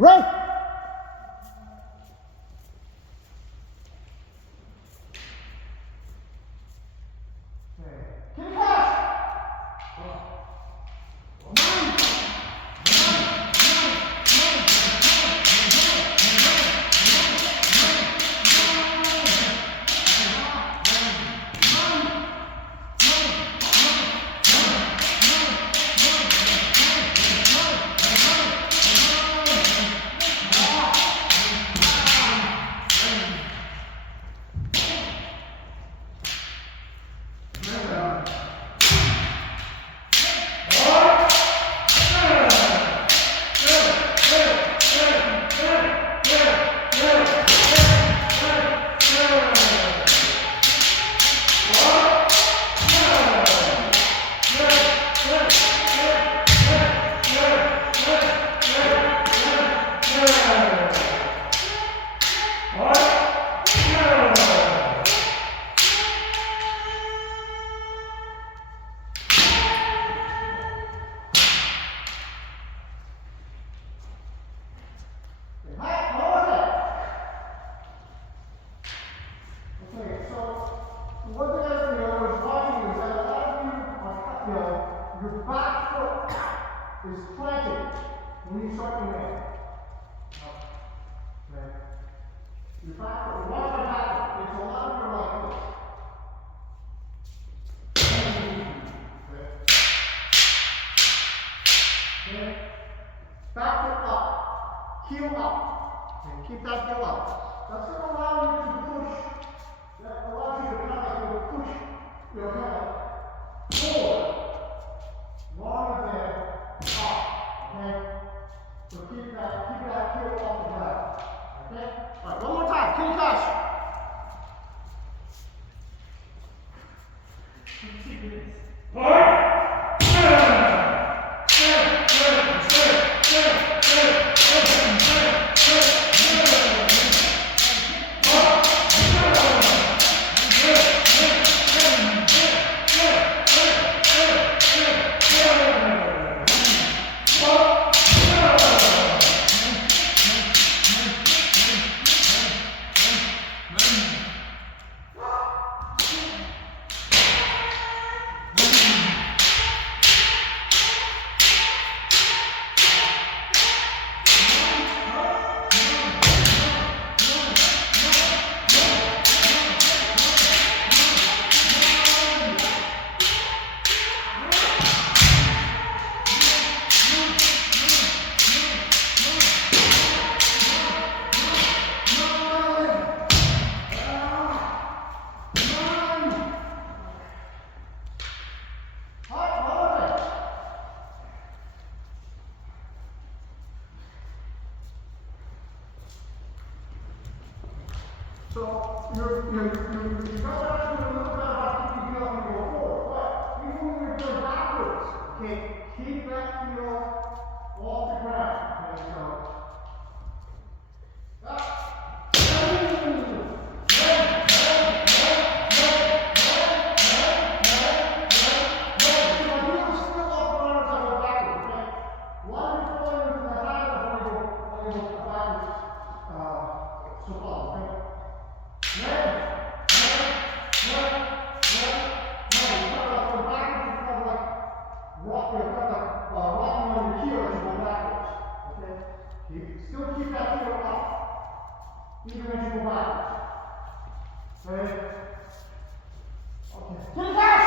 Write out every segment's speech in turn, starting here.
Run! Your back foot is planted when you start your man. Okay. Your back foot, watch my back foot. It's a lot of your right foot. Okay. Back foot up. Heel up. Okay. Keep that heel up. That's going to allow you to push. That allows you to kind of push your head forward. Longer than up, okay? So keep that heel off the ground, okay? All right, one more time, kitty cash. So you're going to about keeping heel when you go forward, but even when you're going backwards, okay, keep that heel off the ground. Okay, so still keep that heel up, even as you go backwards. Ready? Okay. Kitty cash!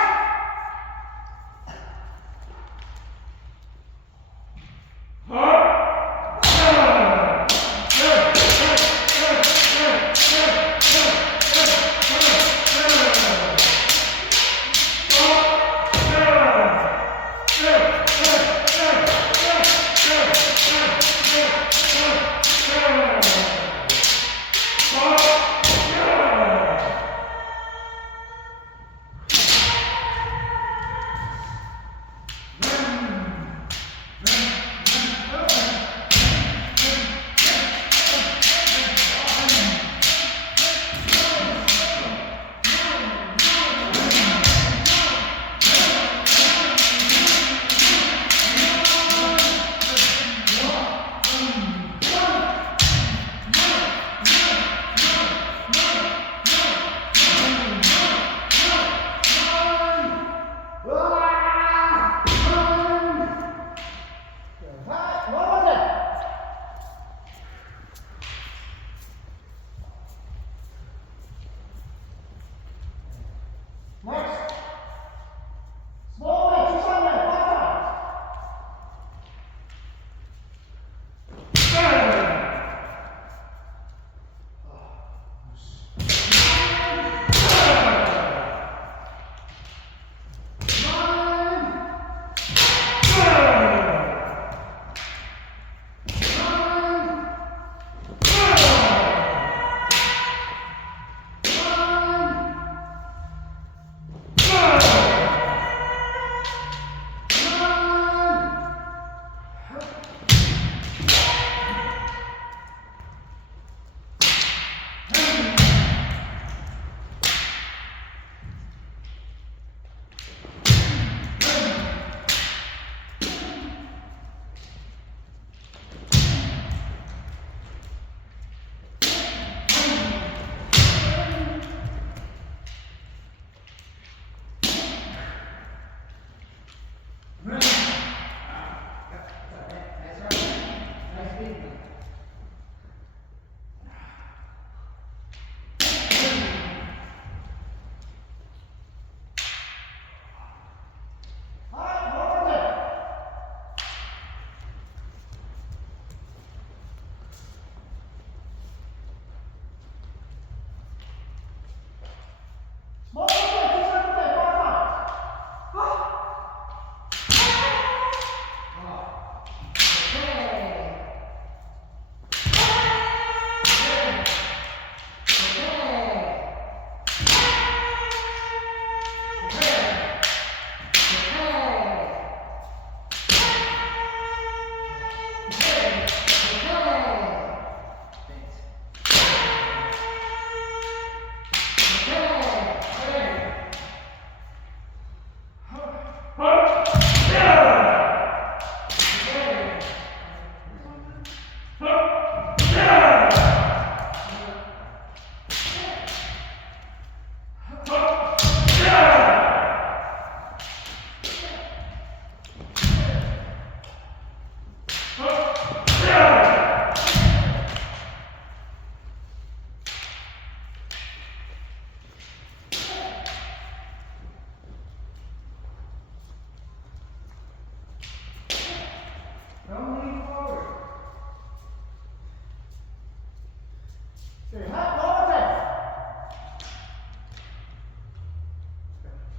Okay, lower head.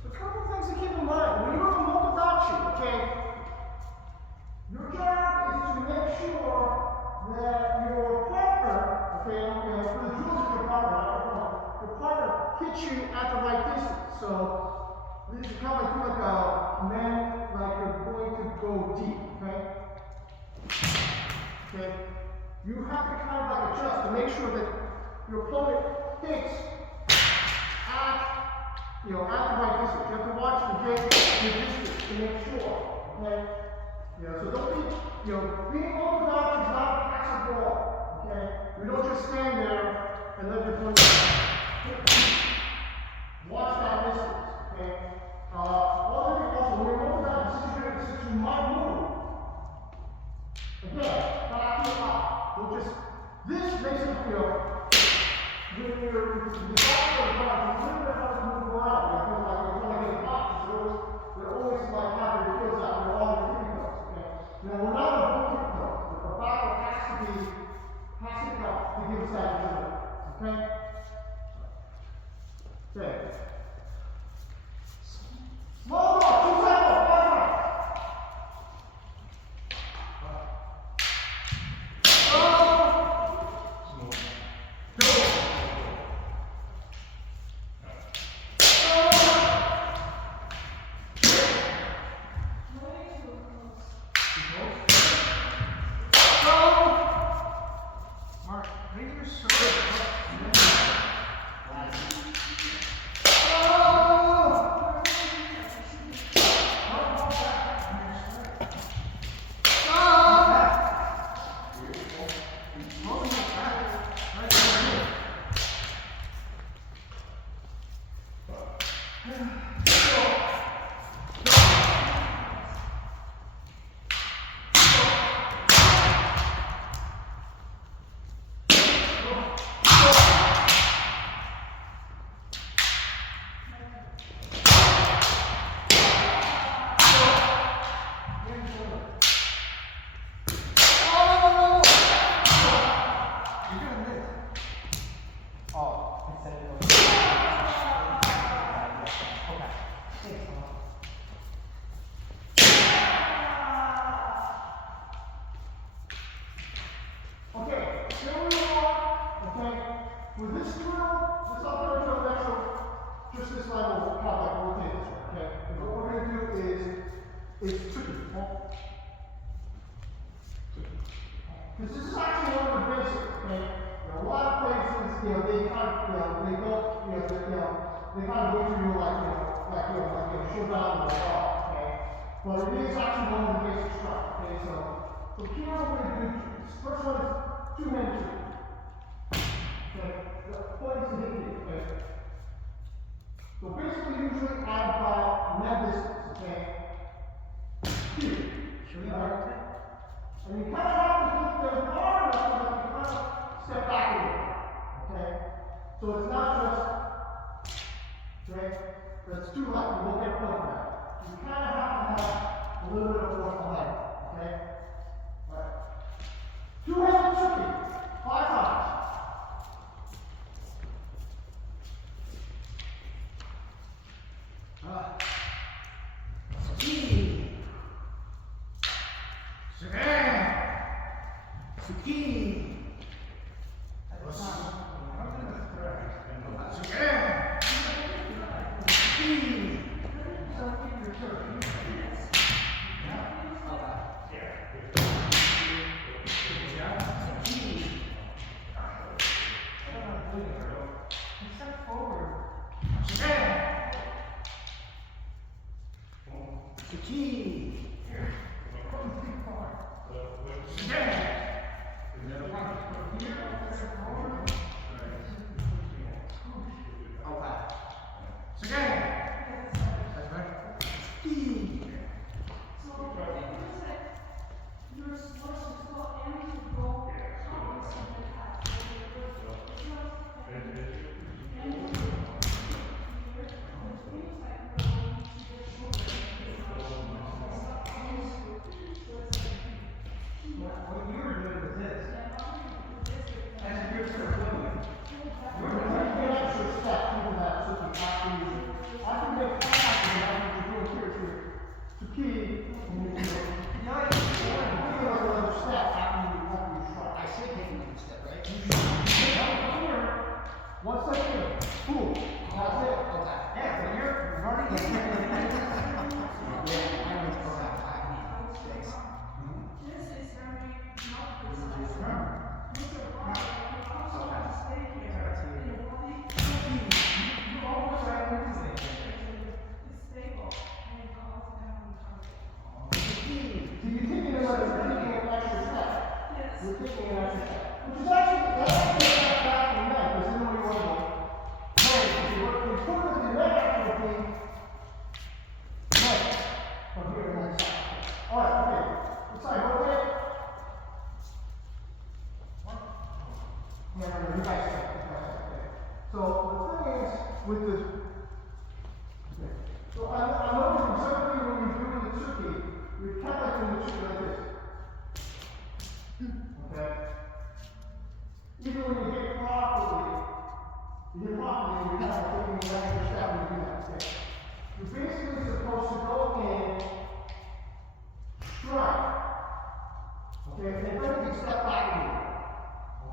A couple things to keep in mind. When you go to motodachi, okay, your job is to make sure that your partner, okay, for the drills of your partner, your partner hits you at the right distance. So this is kind of like a man, like you're going to go deep, okay? Okay? You have to kind of like adjust to make sure that your opponent hits at the right distance. You have to watch the distance to make sure, okay? So don't be, being orthodox is not a passive ball, okay? We don't just stand there and let your opponent watch that distance, okay? Other thing also, when you're orthodox, since you might move, again, back to your up. This makes it, when you're the back of the guard, you really know how to move around. Like you're trying to get a box, they're always like having your heels out, they're all your feet goes, okay? Now we're not a full kick though. The back has to come to give us that agility, okay? Okay. Small ball, 2 cycles, 5 rounds. With this drill, this upper drill, just this line will kind of like rotate this way, okay? And what we're going to do is tricky, okay? Because this is actually one of the basics, okay? A lot of places, they kind of, they don't, they kind of wait for you show down the ball, okay? But it is actually one of the basic structures, okay? So here we're going to do, this first one is 2-handed tricky. Okay, the point is to hit it, okay? So basically, usually at about net distance, okay? Here. Right? And you kind of have to hit them hard enough so that you kind of step back a little, okay? So it's not just, okay, that's too light, you won't get a point for that. You kind of have to have a little bit of force behind it, okay? All right. 2-handed tricky, 5 times. What you were doing was this. As if you're sort of doing it. Which is actually a step back from that, because then we want to go. If you work with the neck actually right from here to that side. Alright, okay. This side, rotate. No, you guys stay. Okay. So the thing is with the so I'm noticing something when you're doing the tsuki, you're kind of like doing the tsuki like this. Okay? Even when you hit properly, you're kind of taking the extra step when you do that. Okay? You're basically supposed to go in, strike. Okay? And then you step back in.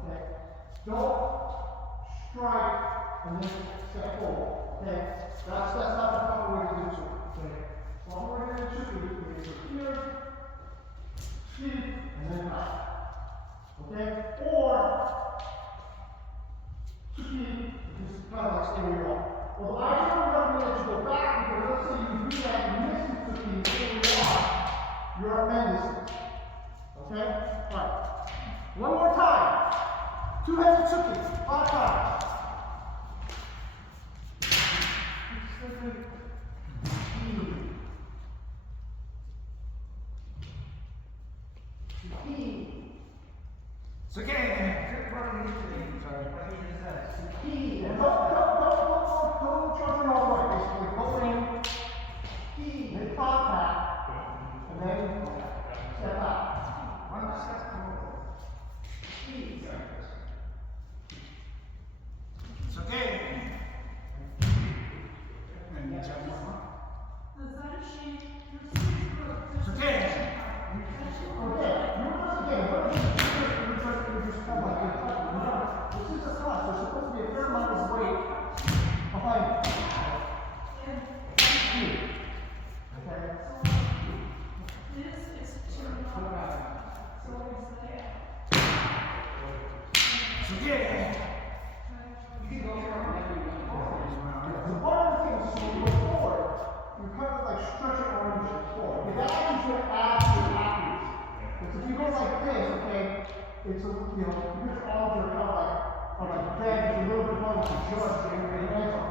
Okay? Don't strike and then step forward. Okay? That's not the proper way to do it. Okay? Proper way to do it is here, speed, and then back. Okay? Or speed, just kind of like stay where you are. Well, I don't recommend that you go back because let's say you do that and miss the speed, stay where you are, you're tremendous. Okay? Alright. One more time. Two-handed tsuki, 5 times. It's okay. Good part of me today. Sorry. And don't charge it all the way. Basically, go in, make contact, and then step out. One step forward. It's okay. And you jump one more. It's okay. Okay, you're just again, what is this? You're just kind of like, this is a class, there's supposed to be a fair amount of weight behind it. Okay? This is too hard. So it's there. It's okay. The part of the thing is, when you go forward, you kind of like stretch your arms forward. Okay, that actually should add to your accuracy. Because if you go like this, okay, it's a, because your arms are kind of like, bent, it's a little bit harder to judge and your hands are.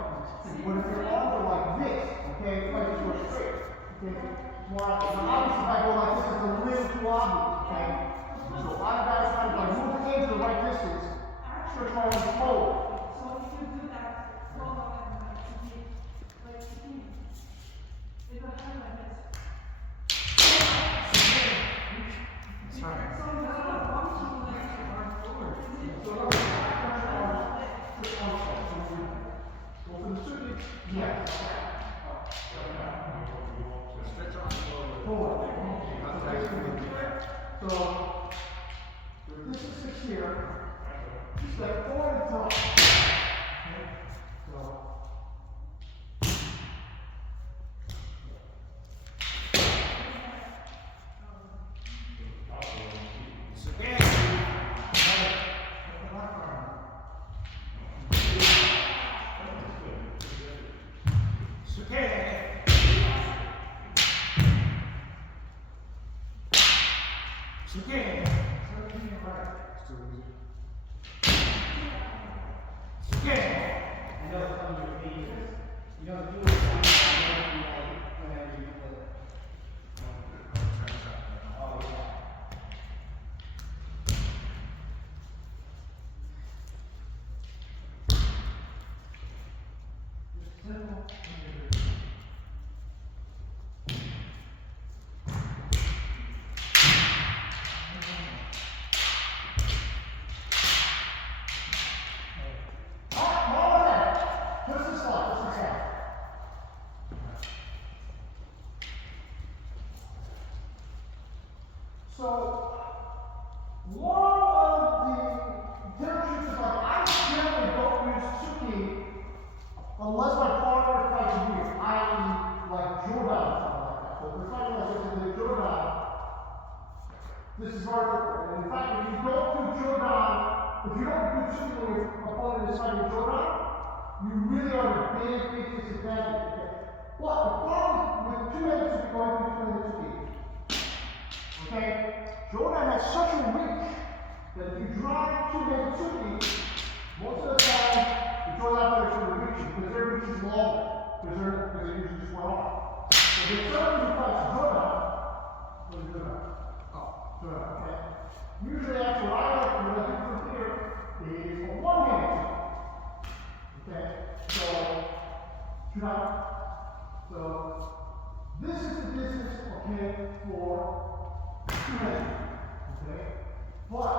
But if your arms are like this, okay, like it's more straight, okay, it's more accurate. Now obviously if I go like this, it's a little too obvious, okay? So a lot of guys kind of like move the hands to the right distance, stretch my arms forward. So if you do that, hold on and like speed. It will happen like this. Sorry. So you have a function like forward. So now stretch your arms, switch arms forward. Go for the tsuki, yes. Stretch on forward. Forward. So, this is 6 here. Step forward and throw. Okay? So, It's okay. It's okay. It's okay. It's okay. I know some of your pages, you don't do it sometimes whenever you play it. Oh, yeah. So, one of the differences is like, I generally don't use tsuki unless my partner fights weird, i.e. like Jordan or something like that. So if we're fighting like this in the Jordan, this is very different. And in fact, if you don't do Jordan, if you don't do tsuki when your opponent is fighting Jordan, you really are at a big disadvantage. Okay? But the problem with two-handed tsuki going through two-handed tsuki, okay, Jordan has such a reach that if you drive two-handed tsuki, most of the time, the draw out there sort of reaching, because their reach is longer, because they're usually just one arm. So the certain becomes draw out. What is draw out? Oh, draw out, okay. Usually, actually, what I like to do from here is a one-handed tsuki. Okay, so draw. So this is the distance, okay, for two-handed. Okay, but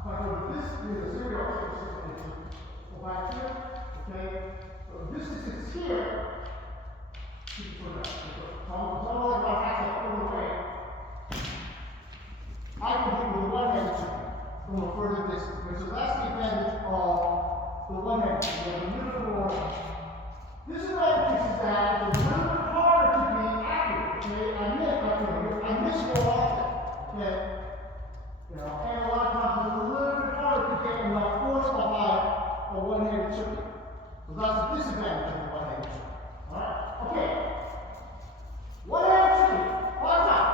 if I go to this, there's a serial go back here, okay? So this is here. So I'm only about half a foot away. I can do with one-handed tsuki from a further distance. Okay, so that's the advantage of the one-handed tsuki. You have a little more. Disadvantage is that it's a little bit harder to be accurate. Okay, I miss more often. Okay. You know, and a lot of times it's a little bit harder to get enough force behind a one-handed tsuki. So that's a disadvantage of the one-handed tsuki. Alright? Okay. One-handed tsuki. 5 times.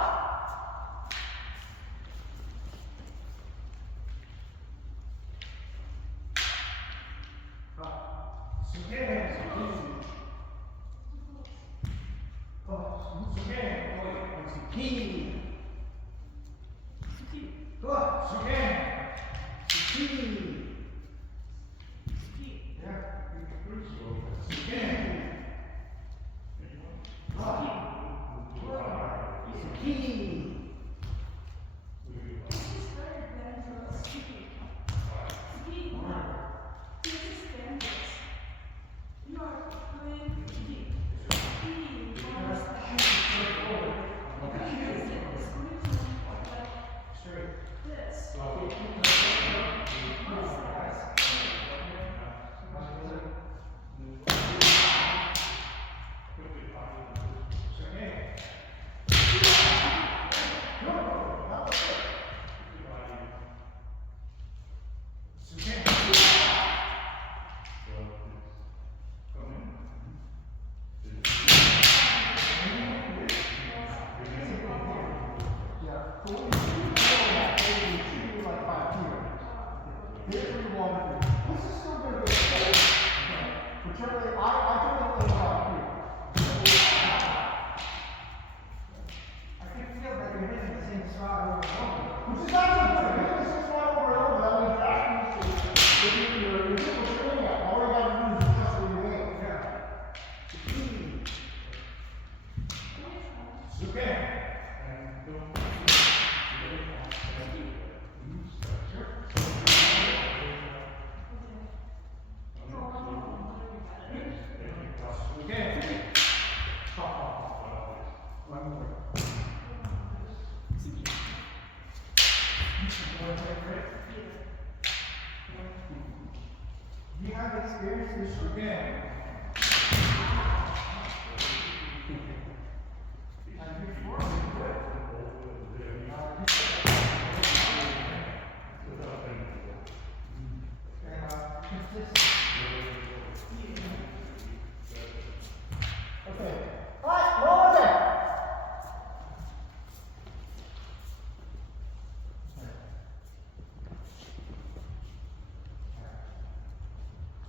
You have experienced this again. And before we quit, okay. All right, roll it back.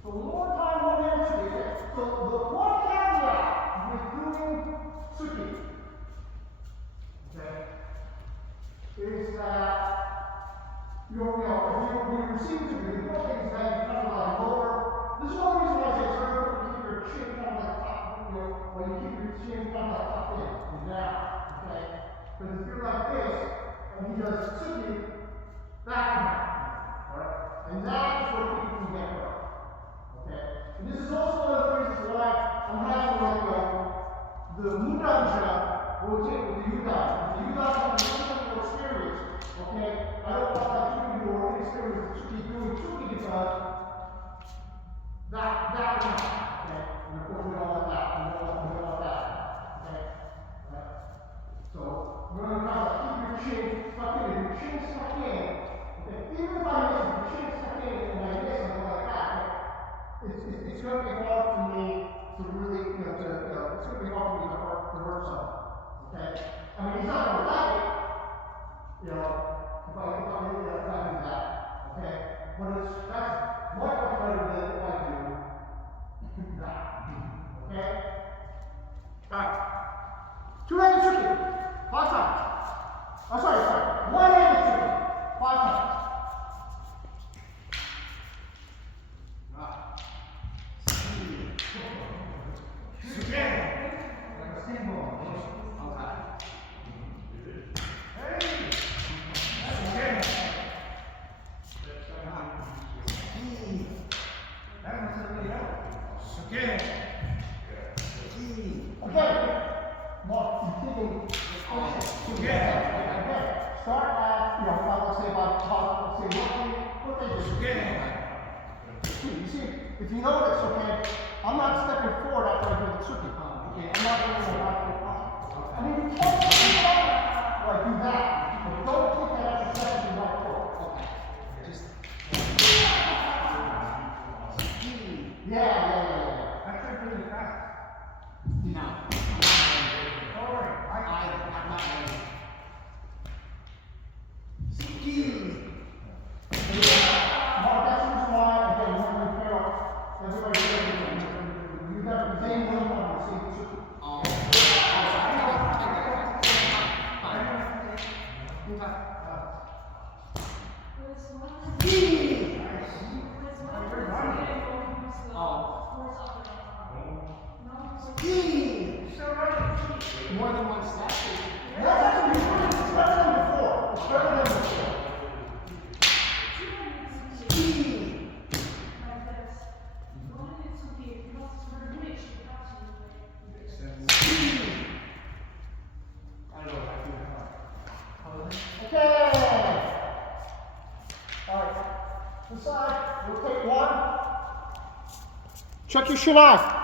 So more time one-handed tsuki. So the one caveat with doing tsuki, okay, is that if you're receiving tsuki, the one thing is that you kind of like lower. This is one reason why I say it's very important to keep your chin kind of like top, or you keep your chin kind of like tucked in and down, okay? Because if you're like this and he does tsuki, that can happen, alright? And that is where people can get hurt. Okay? And this is also one of the reasons why I'm having like the Mudanja rotate with the Udon. The Udon have a little bit more experience. Okay? I don't want my Tsuki who are inexperienced to keep doing Tsuki because that will happen. Okay? And of course we don't want that. We don't want that. Okay? Right? So we're going to kind of keep your chin stuck in. If your chin is stuck in, okay, even if I miss it, your chin is stuck in and I miss something like that, okay? It's going to be hard for me to really, it's going to be hard for me to hurt someone. Okay? I mean, he's not going to like it, if I do that. But that's much better than what I do. That. Okay? Alright. Two-handed tricky. 5 times. Oh, sorry. One-handed tricky. 5 times. Start at, let's say about top, let's say what they do. You see, if you notice, okay, I'm not stepping forward after I do the tricky. Okay, I'm not going to go back to the front. I mean, you can't do that. But don't kick that out of second and right forward. Okay. Yeah. I tried really fast. No. Don't worry. I'm not ready. Mark, that's the reason why, again, when we pair up, everybody you got the same one on the same tricky. More than one step. That's actually it's better than before. It's better than before. Okay. All right. This side, we'll take one. Check your shit off.